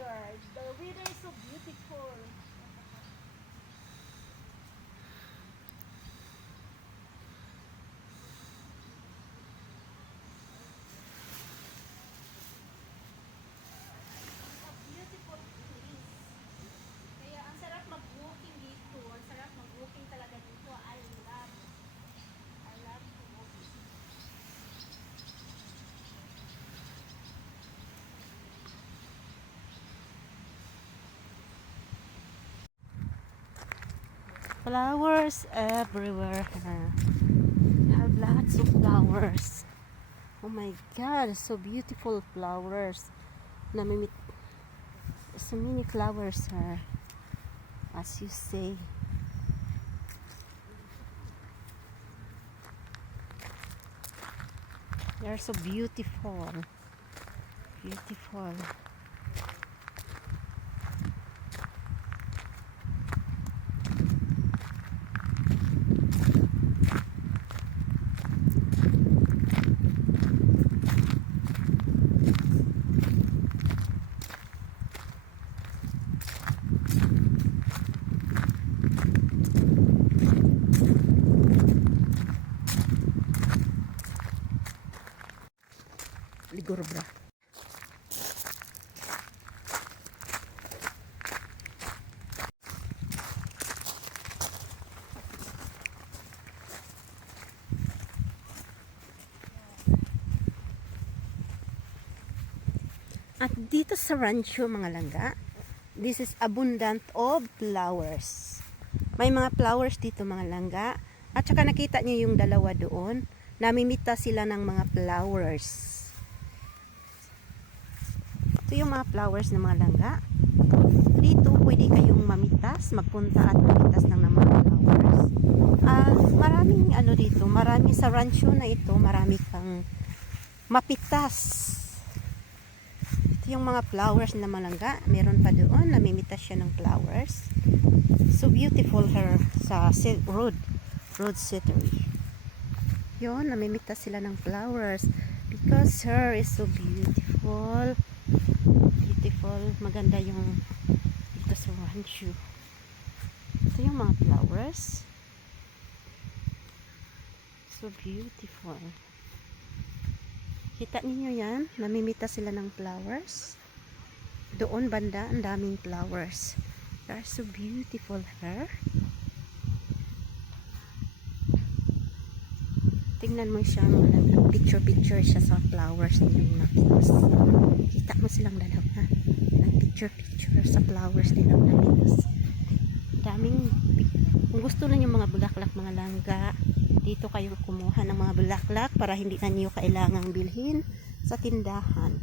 weather. The weather is so beautiful. A beautiful place. Kaya ang sarap mag-walking dito. Ang sarap mag-walking talaga dito. I love to walking. Flowers everywhere. Have lots of flowers. Oh my God, so beautiful flowers. Namimit so many flowers here, as you say. They're so beautiful. Beautiful. Ligor bra. At dito sa rancho mga langga, this is abundant of flowers. May mga flowers dito mga langga. At saka nakita niyo yung dalawa doon, namimita sila ng mga flowers. Ito yung mga flowers ng mga langga. Dito pwede kayong mamitas, magpunta at mamitas ng mga flowers. Maraming ano dito, marami sa rancho na ito, marami kang mapitas. Yung mga flowers na malangga, meron pa doon, namimitas siya ng flowers. So beautiful her sa road scenery. Yun, namimitas sila ng flowers because her is so beautiful. Beautiful, maganda yung dito sa rancho. Ito yung mga flowers. So beautiful. Kita niyo yan, namimita sila ng flowers. Doon banda, ang daming flowers. They are so beautiful here. Tingnan mo siya, picture siya sa flowers nilang namitas. Kita mo silang dalawa, picture sa flowers nilang namitas. Daming, kung gusto na yung mga bulaklak, mga langga, dito kayo kumuha ng mga bulaklak para hindi na niyo kailangang bilhin sa tindahan.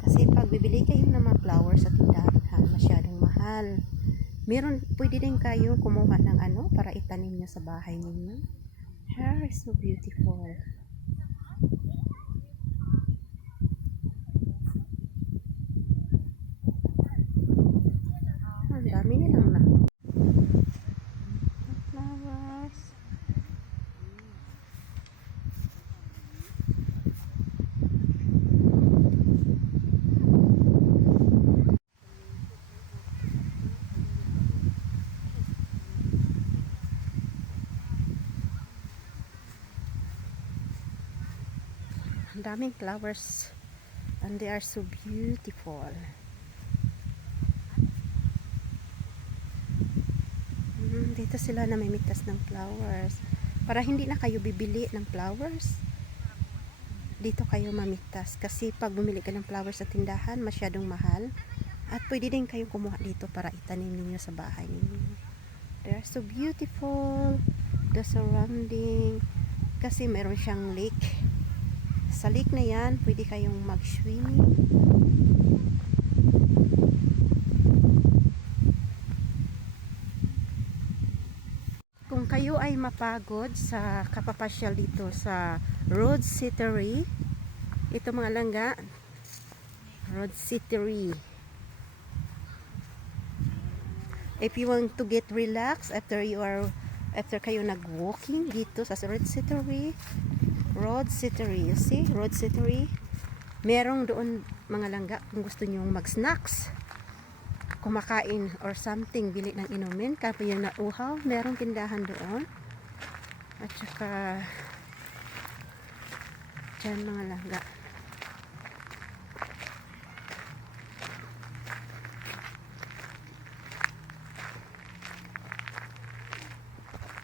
Kasi pag bibili kayo ng mga flowers sa tindahan, masyadong mahal. Pwede din kayo kumuha ng ano para itanim niyo sa bahay ninyo. Hair is so beautiful. Ang dami nilang na. Flowers. Ang daming flowers and they are so beautiful. Dito sila namimitas ng flowers para hindi na kayo bibili ng flowers. Dito kayo mamitas kasi pag bumili ka ng flowers sa tindahan masyadong mahal at pwede din kayong kumuha dito para itanim ninyo sa bahay ninyo. They are so beautiful, the surrounding, kasi meron siyang lake. Sa lake na yan, pwede kayong mag-swimming. Kung kayo ay mapagod sa kapapasyal dito sa Road City, ito mga langga, Road City. If you want to get relaxed after kayo nag-walking dito sa Road City, you see, Road City, merong doon mga langga, kung gusto nyo mag-snacks, kumakain or something, bili ng inumin, kape yung nauhaw, merong tindahan doon. At saka dyan mga langga.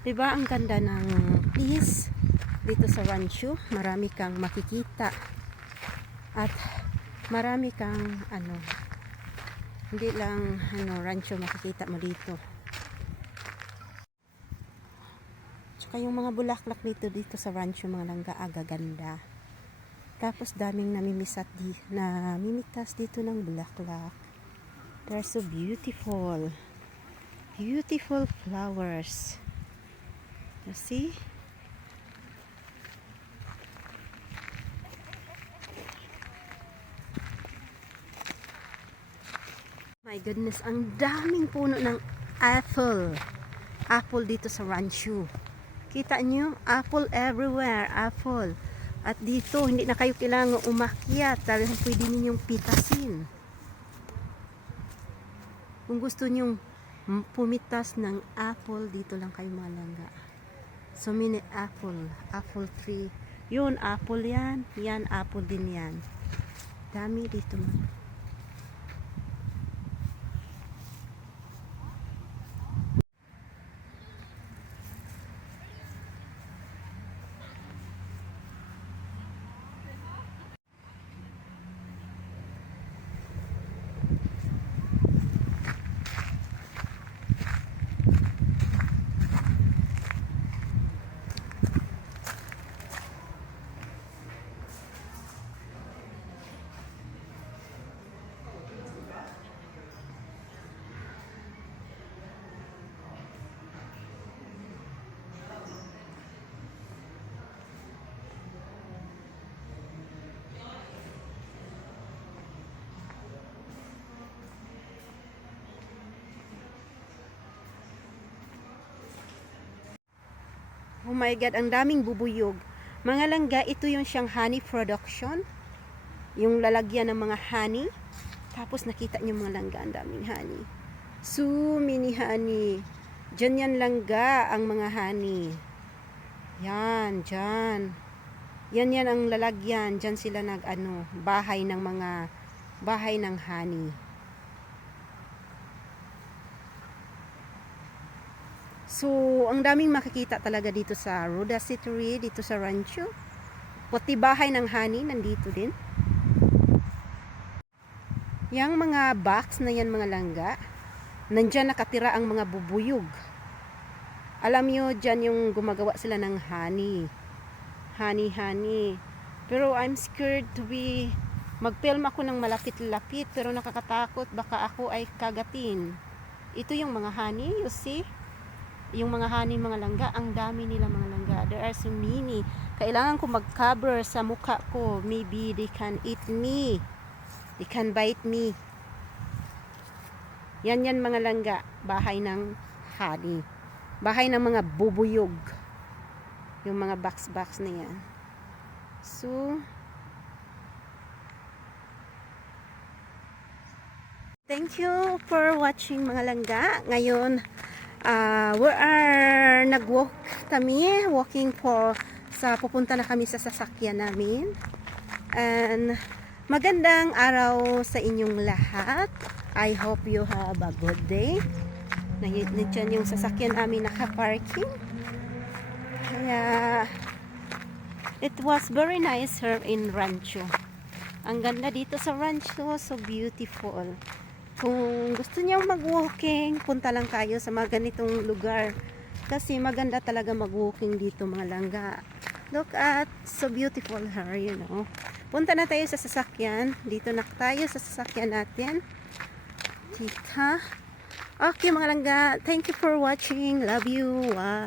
Diba ang ganda ng place dito sa Rancho? Marami kang makikita at marami kang hindi lang rancho makikita mo dito. Tsaka yung mga bulaklak dito sa Rancho mga langga, agaganda. Tapos daming namimitas dito ng bulaklak. They're so beautiful. Beautiful flowers. You see? My goodness, ang daming puno ng apple. Apple dito sa Rancho. Kita nyo? Apple everywhere. Apple. At dito, hindi na kayo kailangan umakyat. Talagang pwede ninyong pitasin. Kung gusto nyong pumitas ng apple, dito lang kayo mga langga. So many apple. Apple tree. Yun, apple yan. Yan, apple din yan. Dami dito mga. Oh my God, ang daming bubuyog. Mga langga, ito yung siyang honey production. Yung lalagyan ng mga honey. Tapos nakita niyo mga langga, ang daming honey. So many honey. Diyan yan langga, ang mga honey. Yan, dyan. Yan ang lalagyan. Dyan sila bahay ng honey. So, ang daming makikita talaga dito sa Roda City, dito sa Rancho. Pati bahay ng honey, nandito din. Yang mga box na yan mga langga, nandyan nakatira ang mga bubuyog. Alam nyo, dyan yung gumagawa sila ng honey. Honey. Pero I'm scared to mag-film ako ng malapit-lapit, pero nakakatakot, baka ako ay kagatin. Ito yung mga honey, you see? Yung mga honey mga langga, ang dami nila mga langga. There are so many. Kailangan ko mag-cover sa mukha ko. Maybe they can eat me. They can bite me. Yan mga langga. Bahay ng honey. Bahay ng mga bubuyog. Yung mga box na yan. So, thank you for watching mga langga. Ngayon, we are nag-walk kami, pupunta na kami sa sasakyan namin. And magandang araw sa inyong lahat. I hope you have a good day. Nandiyan yung sasakyan namin naka-parking. Kaya it was very nice here in Rancho. Ang ganda dito sa Rancho, so beautiful. Kung gusto niyo mag-walking, punta lang kayo sa mga ganitong lugar. Kasi maganda talaga mag-walking dito mga langga. Look at, so beautiful here, you know. Punta na tayo sa sasakyan. Dito na tayo sa sasakyan natin. Kita. Okay mga langga, thank you for watching. Love you. Wow.